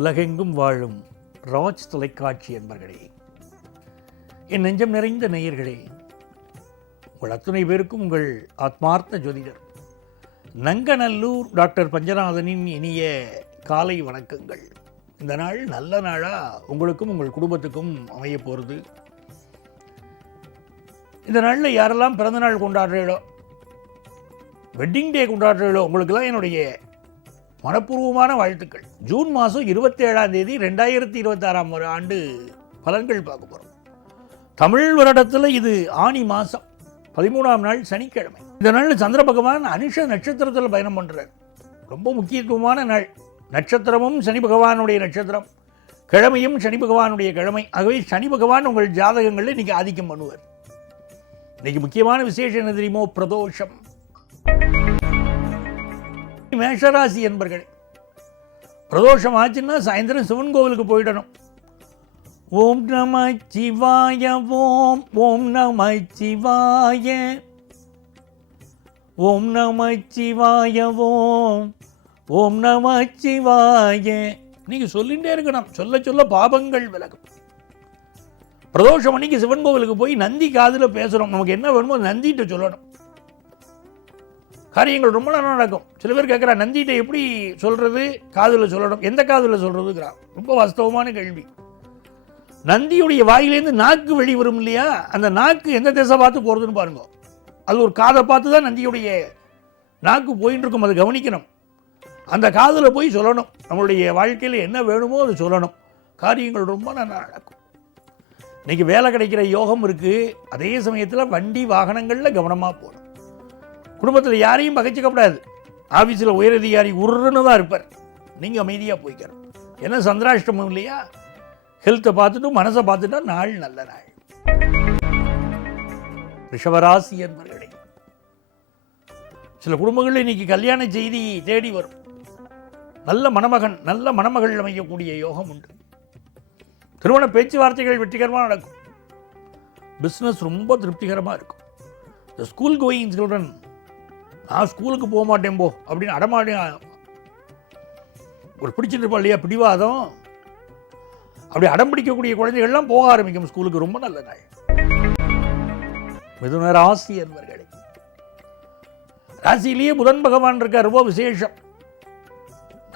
உலகெங்கும் வாழும் ராஜ் தொலைக்காட்சி என்பர்களே, என் நெஞ்சம் நிறைந்த நேயர்களே, உங்கள் அத்துணை பேருக்கும் உங்கள் ஆத்மார்த்த ஜோதிடர் நங்கநல்லூர் டாக்டர் பஞ்சநாதனின் இனிய காலை வணக்கங்கள். இந்த நாள் நல்ல நாளாக உங்களுக்கும் உங்கள் குடும்பத்துக்கும் அமைய போகிறது. இந்த நாளில் யாரெல்லாம் பிறந்தநாள் கொண்டாடுறீங்களோ, வெட்டிங் டே கொண்டாடுறீங்களோ, உங்களுக்கெல்லாம் என்னுடைய மனப்பூர்வமான வாழ்த்துக்கள். ஜூன் மாதம் 27 2026 ஆண்டு பலன்கள் பார்க்க போகிறோம். தமிழ் வருடத்தில் இது ஆனி மாதம் 13ஆம் நாள் சனிக்கிழமை. இந்த நாளில் சந்திர பகவான் அனுஷ நட்சத்திரத்தில் பயணம் பண்ணுறார். ரொம்ப முக்கியத்துவமான நாள். நட்சத்திரமும் சனி பகவானுடைய நட்சத்திரம், கிழமையும் சனி பகவானுடைய கிழமை. ஆகவே சனி பகவான் உங்கள் ஜாதகங்களில் இன்றைக்கி ஆதிக்கம் பண்ணுவார். இன்றைக்கி முக்கியமான விசேஷம் என்ன தெரியுமோ? பிரதோஷம். மேஷராசி என்பர்கள், பிரதோஷம் ஆச்சுன்னா சாயந்தரம் சிவன் கோவிலுக்கு போயிடணும். ஓம் நம சிவாய, ஓம் ஓம் நம சிவாய, ஓம் நம சிவாய, ஓம் ஓம் நம சிவாய. நீங்கள் சொல்லிகிட்டே இருக்கணும். சொல்ல சொல்ல பாபங்கள் விலகும். பிரதோஷம் அன்னைக்கு சிவன் கோவிலுக்கு போய் நந்தி காதில் பேசுகிறோம். நமக்கு என்ன வேணுமோ நந்திகிட்ட சொல்லணும். காரியங்கள் ரொம்ப நல்லா நடக்கும். சில பேர் கேட்குறா, நந்திகிட்ட எப்படி சொல்கிறது? காதில் சொல்லணும். எந்த காதில் சொல்கிறதுங்கிறா? ரொம்ப வாஸ்தவமான கேள்வி. நந்தியுடைய வாயிலேருந்து நாக்கு வெளி வரும் இல்லையா? அந்த நாக்கு எந்த திசை பார்த்து போகிறதுன்னு பாருங்க. அது ஒரு காதை பார்த்து தான் நந்தியுடைய நாக்கு போயின்னு இருக்கும். அது கவனிக்கணும். அந்த காதில் போய் சொல்லணும். நம்மளுடைய வாழ்க்கையில் என்ன வேணுமோ அது சொல்லணும். காரியங்கள் ரொம்ப நல்லா நடக்கும். இன்றைக்கி வேலை கிடைக்கிற யோகம் இருக்குது. அதே சமயத்தில் வண்டி வாகனங்களில் கவனமாக போகணும். குடும்பத்தில் யாரையும் பகைச்சிக்கப்படாது. ஆஃபீஸில் உயரதிகாரி உருன்னு தான் இருப்பார். நீங்கள் அமைதியாக போய்க்கணும். ஏன்னா சந்திராஷ்டமம் இல்லையா? ஹெல்த்தை பார்த்துட்டு மனசை பார்த்துட்டா நாள் நல்ல நாள். ரிஷபராசி என்பவர்களே, சில குடும்பங்களில் இன்னைக்கு கல்யாண செய்தி தேடி வரும். நல்ல மணமகன் நல்ல மணமகள் அமைக்கக்கூடிய யோகம் உண்டு. திருமண பேச்சுவார்த்தைகள் வெற்றிகரமாக நடக்கும். பிஸ்னஸ் ரொம்ப திருப்திகரமாக இருக்கும். இந்த ஸ்கூல் கோயிங் சில்ட்ரன், நான் ஸ்கூலுக்கு போக மாட்டேன் போ அப்படின்னு அடமாடி ஒரு பிடிச்சிட்டு இருப்பா இல்லையா, பிடிவாதம். அப்படி அடம் பிடிக்கக்கூடிய குழந்தைகள்லாம் போக ஆரம்பிக்கும் ஸ்கூலுக்கு. ரொம்ப நல்ல நாள். மிதுன ராசி என்பவர்களே, ராசியிலேயே புதன் பகவான் இருக்கார். ரொம்ப விசேஷம்.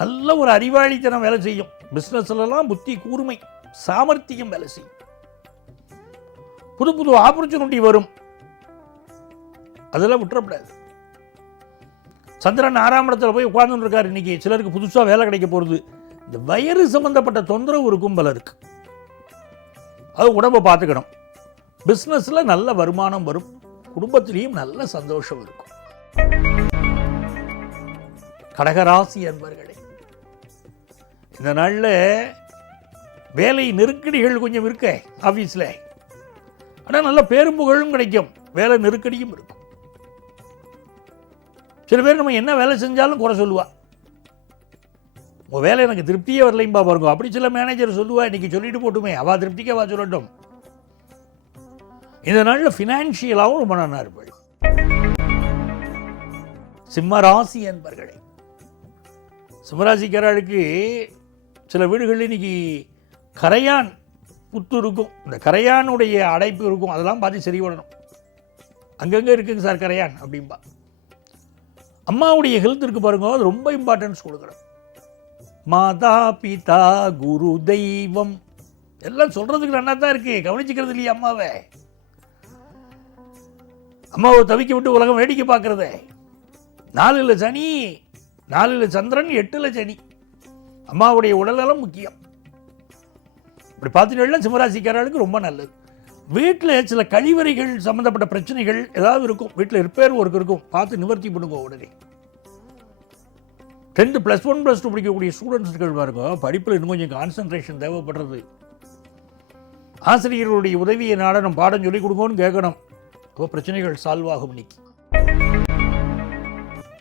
நல்ல ஒரு அறிவாளித்தனம் வேலை செய்யும். பிஸ்னஸ்லாம் புத்தி கூர்மை சாமர்த்தியம் வேலை செய்யும். புது புது ஆப்பர்ச்சுனிட்டி வரும். அதெல்லாம் விட்டுறப்படாது. சந்திரன் 6ஆம் இடத்துல போய் உட்கார்ந்து இருக்காரு. இன்னைக்கு சிலருக்கு புதுசாக வேலை கிடைக்க போகிறது. இந்த வயிறு சம்பந்தப்பட்ட தொந்தரவு இருக்கும் பலருக்கு. அது உடம்பை பார்த்துக்கணும். பிஸ்னஸில் நல்ல வருமானம் வரும். குடும்பத்திலையும் நல்ல சந்தோஷம் இருக்கும். கடகராசி என்பவர்களே, இந்த நாளில் வேலை நெருக்கடிகள் கொஞ்சம் இருக்க ஆஃபீஸில். ஆனால் நல்ல பேரும் புகழும் கிடைக்கும். வேலை நெருக்கடியும் இருக்கும். சில பேர் நம்ம என்ன வேலை செஞ்சாலும் குறை சொல்லுவா. உங்கள் வேலை எனக்கு திருப்தியே வரலைம்பா பாருங்க. அப்படி சில மேனேஜர் சொல்லுவா. இன்றைக்கி சொல்லிட்டு போட்டுமே, அவள் திருப்திக்கே அவள் சொல்லட்டும். இந்த நாளில் ஃபினான்ஷியலாகவும் ரொம்ப நல்லா இருப்பாள். சிம்மராசி என்பர்களே, சிம்மராசிக்காரர்களுக்கு சில வீடுகளில் இன்னைக்கு கரையான் புத்து இருக்கும். இந்த கரையானுடைய அடைப்பு இருக்கும். அதெல்லாம் பார்த்து சரி பண்ணணும். அங்கங்கே இருக்குங்க சார் கரையான் அப்படின்பா. அம்மாவுடைய ஹெல்த் இருக்கு பாருங்க, அது ரொம்ப இம்பார்ட்டன்ஸ் கொடுக்குறோம். மாதா பிதா குரு தெய்வம் எல்லாம் சொல்கிறதுக்கு நல்லா தான் இருக்குது. கவனிச்சிக்கிறது இல்லையா அம்மாவை? அம்மாவை தவிக்க விட்டு உலகம் வேடிக்கை பார்க்குறதே. 4 சனி, 4 சந்திரன், 8 சனி. அம்மாவுடைய உடல்நலம் முக்கியம். இப்படி பார்த்துட்டு சிம்மராசிக்காரர்களுக்கு ரொம்ப நல்லது. வீட்டில் சில கழிவறைகள் சம்மந்தப்பட்ட பிரச்சனைகள் ஏதாவது இருக்கும். வீட்டில் ரிப்பேர் ஒர்க் இருக்கும். பார்த்து நிவர்த்தி பண்ணுங்க உடனே. 10th +1 +2 படிக்கக்கூடிய ஸ்டூடெண்ட்ஸ்கள் பாருங்க, படிப்பில் இன்னும் கொஞ்சம் கான்சன்ட்ரேஷன் தேவைப்படுறது. ஆசிரியர்களுடைய உதவியை நாடணும். பாடம் சொல்லிக் கொடுங்கன்னு கேட்கணும். அப்போ பிரச்சனைகள் சால்வ் ஆகும். இன்னைக்கு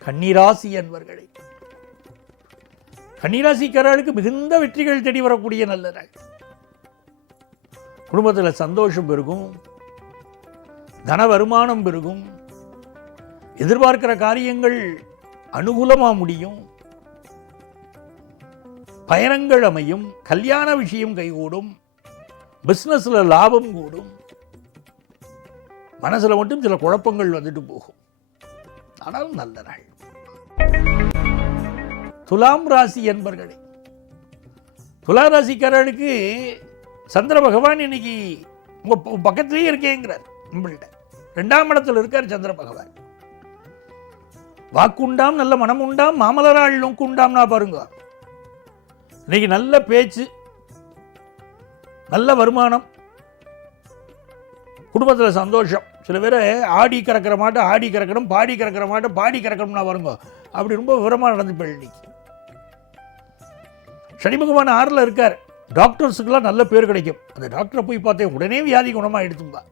கன்னிராசி என்பவர்களே, கன்னிராசிக்காரர்களுக்கு மிகுந்த வெற்றிகள் தேடி வரக்கூடிய நல்ல நாள். குடும்பத்தில் சந்தோஷம் பெருகும். தன வருமானம் பெருகும். எதிர்பார்க்கிற காரியங்கள் அனுகூலமாக முடியும். பயணங்கள் அமையும், கல்யாண விஷயம் கைகூடும், பிஸ்னஸில் லாபம் கூடும். மனசில் மட்டும் சில குழப்பங்கள் வந்துட்டு போகும். ஆனால் நல்ல நாள். துலாம் ராசி என்பர்களே, துலா ராசிக்காரர்களுக்கு சந்திர பகவான் இன்னைக்கு உங்க பக்கத்திலேயே இருக்கேங்கிறார். உங்கள்கிட்ட 2ஆம் இடத்துல இருக்கார் சந்திர பகவான். வாக்குண்டாம், நல்ல மனம் உண்டாம், மாமலராள் நோக்குண்டாம்னா பாருங்க. இன்னைக்கு நல்ல பேச்சு, நல்ல வருமானம், குடும்பத்தில் சந்தோஷம். சில பேர் ஆடி கறக்கிற மாட்டோம் ஆடி கறக்கணும், பாடி கறக்கிற மாட்டோம் பாடி கறக்கணும்னா வருங்க. அப்படி ரொம்ப விவரமாக நடந்து போய் இன்னைக்கு சனி பகவான் 6ல் இருக்கார். டாக்டர்ஸுக்கெல்லாம் நல்ல பேர் கிடைக்கும். அந்த டாக்டரை போய் பார்த்தேன், உடனே வியாதி குணமாக எடுத்தும்பா.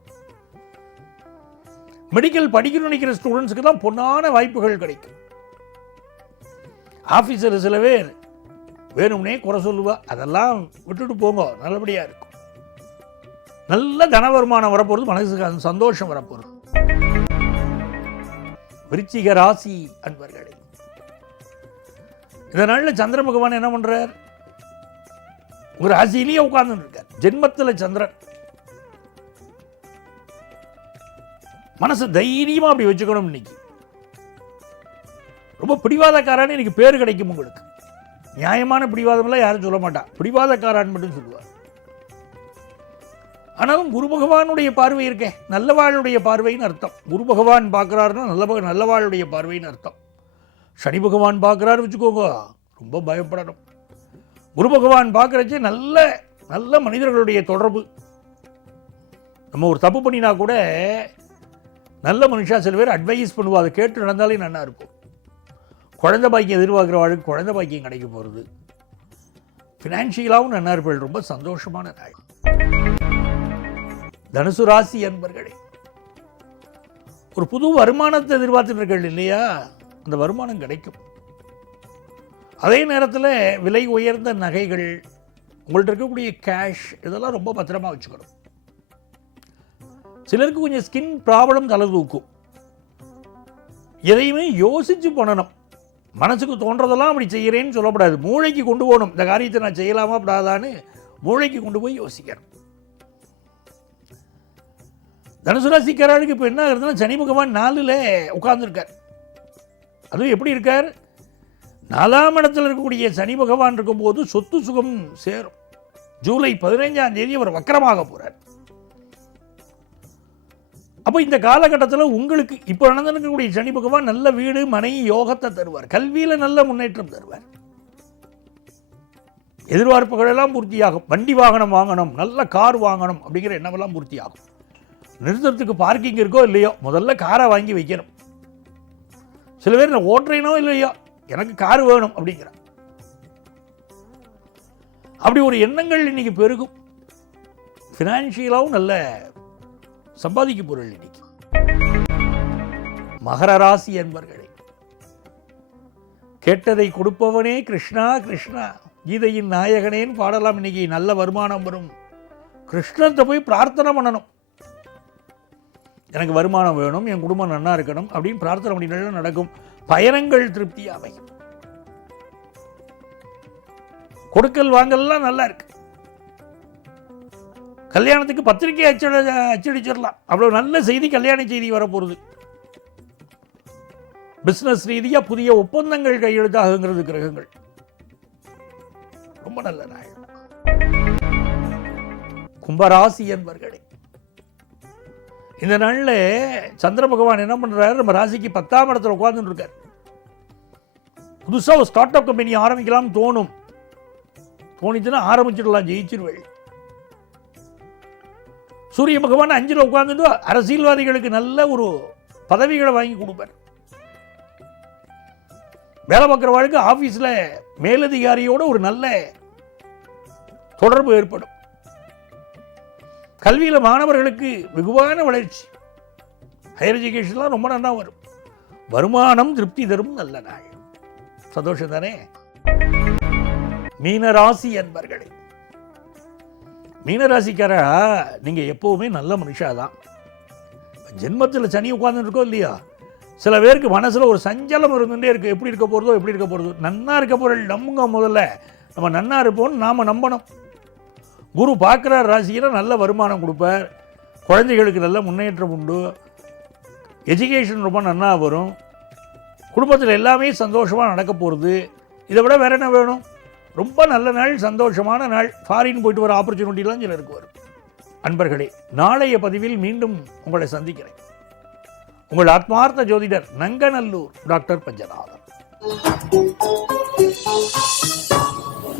மெடிக்கல் படிக்கணும்னு நினைக்கிற ஸ்டூடெண்ட்ஸுக்கு தான் பொன்னான வாய்ப்புகள் கிடைக்கும். ஆஃபீஸர் சில பேர் வேணும்னே குறை சொல்லுவா, அதெல்லாம் விட்டுட்டு போங்க, நல்லபடியாக இருக்கும். நல்ல தன வருமானம் வரப்போகிறது, மனசுக்கு சந்தோஷம் வரப்போகிறது. விருச்சிக ராசி அன்பர்களே, இந்த நாளில் சந்திர பகவான் என்ன பண்றார்? ஒரு ராசியிலேயே உட்கார்ந்து இருக்கார். ஜென்மத்தில் சந்திரன். மனசு தைரியமா அப்படி வச்சுக்கணும். இன்னைக்கு ரொம்ப பிடிவாதக்காரான்னு இன்னைக்கு பேர் கிடைக்கும் உங்களுக்கு. நியாயமான பிடிவாதம்லாம் யாரும் சொல்ல மாட்டா, பிடிவாதக்காரான்னு மட்டும் சொல்லுவார். ஆனாலும் குரு பகவானுடைய பார்வை இருக்கே, நல்லவாளுடைய பார்வைன்னு அர்த்தம். குரு பகவான் பார்க்குறாருன்னா நல்லவாளுடைய பார்வைன்னு அர்த்தம். சனி பகவான் பார்க்குறாரு வச்சுக்கோங்க, ரொம்ப பயப்படணும். குரு பகவான் பார்க்குறச்சே நல்ல நல்ல மனிதர்களுடைய தொடர்பு. நம்ம ஒரு தப்பு பண்ணினா கூட நல்ல மனுஷா சில பேர் அட்வைஸ் பண்ணுவா, அதை கேட்டு நடந்தாலே நல்லா இருக்கும். குழந்தை பாக்கியம் எதிர்பார்க்குற வாழ்க்கை குழந்தை பாக்கியம் கிடைக்க போகிறது. ஃபினான்ஷியலாகவும் நல்லா இருப்பீர்கள். ரொம்ப சந்தோஷமான நாள். தனுசு ராசி அன்பர்களே, ஒரு புது வருமானத்தை எதிர்பார்த்துருக்கள் இல்லையா? அந்த வருமானம் கிடைக்கும். அதே நேரத்தில் விலை உயர்ந்த நகைகள், உங்கள்கிட்ட இருக்கக்கூடிய கேஷ், இதெல்லாம் ரொம்ப பத்திரமா வச்சுக்கணும். சிலருக்கு கொஞ்சம் ஸ்கின் ப்ராப்ளம் தலை தூக்கும். எதையுமே யோசிச்சு பண்ணணும். மனசுக்கு தோன்றதெல்லாம் அப்படி செய்கிறேன்னு சொல்லக்கூடாது. மூளைக்கு கொண்டு போகணும். இந்த காரியத்தை நான் செய்யலாமா கூடாதான்னு மூளைக்கு கொண்டு போய் யோசிக்கணும். தனுசு ராசிக்காரர்களுக்கு இப்போ என்ன ஆகுதுன்னா, சனி பகவான் 4ல் உட்கார்ந்துருக்கார். அதுவும் எப்படி இருக்கார்? 4ஆம் இடத்துல இருக்கக்கூடிய சனி பகவான் இருக்கும்போது சொத்து சுகம் சேரும். ஜூலை 15ஆம் தேதி அவர் வக்கரமாக போறார். அப்போ இந்த காலகட்டத்தில் உங்களுக்கு இப்போ நடந்திருக்கக்கூடிய சனி பகவான் நல்ல வீடு மனை யோகத்தை தருவார். கல்வியில் நல்ல முன்னேற்றம் தருவார். எதிர்பார்ப்புகள் எல்லாம் பூர்த்தியாகும். வண்டி வாகனம் வாங்கணும், நல்ல கார் வாங்கணும் அப்படிங்கிற எண்ணமெல்லாம் பூர்த்தியாகும். நிறுத்தத்துக்கு பார்க்கிங் இருக்கோ இல்லையோ, முதல்ல காரை வாங்கி வைக்கணும். சில பேர் நான் ஓட்டுறேனோ இல்லையோ, எனக்கு கார் வேணும் அப்படிங்கிற அப்படி ஒரு எண்ணங்கள் இன்னைக்கு பெருகும். ஃபினான்ஷியலாகவும் நல்ல சம்பாதிக்க பொருள் இன்னைக்கு. மகர ராசி என்பர்களே, கேட்டதை கொடுப்பவனே கிருஷ்ணா கிருஷ்ணா, கீதையின் நாயகனேன்னு பாடலாம். இன்னைக்கு நல்ல வருமானம் வரும். கிருஷ்ணத்தை போய் பிரார்த்தனை பண்ணணும். எனக்கு வருமானம் வேணும், என் குடும்பம் நன்னா இருக்கணும் அப்படின்னு பிரார்த்தனை பண்ணினாலும் நடக்கும். பயணங்கள் திருப்தி அமையும். கொடுக்கல் வாங்கல்லாம் நல்லா இருக்கு. கல்யாணத்துக்கு பத்திரிகை அச்சடிச்சிடலாம். அவ்வளவு நல்ல செய்தி, கல்யாண செய்தி வரப்போகுது. பிசினஸ் ரீதியாக புதிய ஒப்பந்தங்கள் கையெழுத்தாகுங்கிறது கிரகங்கள். ரொம்ப நல்ல நாள். கும்பராசி என்பர்களே, இந்த நாளில் சந்திர பகவான் என்ன பண்றாரு? நம்ம ராசிக்கு 10ஆம் இடத்துல உட்கார்ந்து இருக்கார். புதுசாக ஒரு ஸ்டார்ட் அப் கம்பெனி ஆரம்பிக்கலாம்னு தோணிச்சுன்னா ஆரம்பிச்சிடலாம், ஜெயிச்சிருவேள். சூரிய பகவான் 5ல் உட்கார்ந்துட்டு அரசியல்வாதிகளுக்கு நல்ல ஒரு பதவிகளை வாங்கி கொடுப்பார். வேலை பார்க்குற வாழ்க்கை ஆஃபீஸில் மேலதிகாரியோட ஒரு நல்ல தொடர்பு ஏற்படும். கல்வியில் மாணவர்களுக்கு வெகுவான வளர்ச்சி, ஹையர் எஜுகேஷன்லாம் ரொம்ப நல்லா வரும். வருமானம் திருப்தி தரும் நல்ல நாள். சந்தோஷம் தானே? மீனராசி அன்பர்களே, மீனராசிக்காரா நீங்கள் எப்போவுமே நல்ல மனுஷாதான். ஜென்மத்தில் சனி உட்கார்ந்து இருக்கோ இல்லையா, சில பேருக்கு மனசில் ஒரு சஞ்சலம் இருந்துகிட்டே இருக்குது. எப்படி இருக்க போகிறதோ எப்படி இருக்க போகிறதோ. நன்னா இருக்க போகிற நம்புங்க. முதல்ல நம்ம நன்னா இருப்போம்னு நாம் நம்பணும். குரு பார்க்குறார் ராசியில் நல்ல வருமானம் கொடுப்பார், குழந்தைகளுக்கு நல்ல முன்னேற்றம் உண்டு, எஜுகேஷன் ரொம்ப நன்னா வரும், குடும்பத்தில் எல்லாமே சந்தோஷமாக நடக்க போகிறது. இதை விட வேறு என்ன வேணும்? ரொம்ப நல்ல நாள், சந்தோஷமான நாள். ஃபாரின் போயிட்டு வர ஆப்பர்ச்சுனிட்டிலாம் சிலருக்கு வரும். அன்பர்களே, நாளைய பதிவில் மீண்டும் உங்களை சந்திக்கிறேன். உங்கள் ஆத்மார்த்த ஜோதிடர் நங்கநல்லூர் டாக்டர் பஞ்சநாதன்.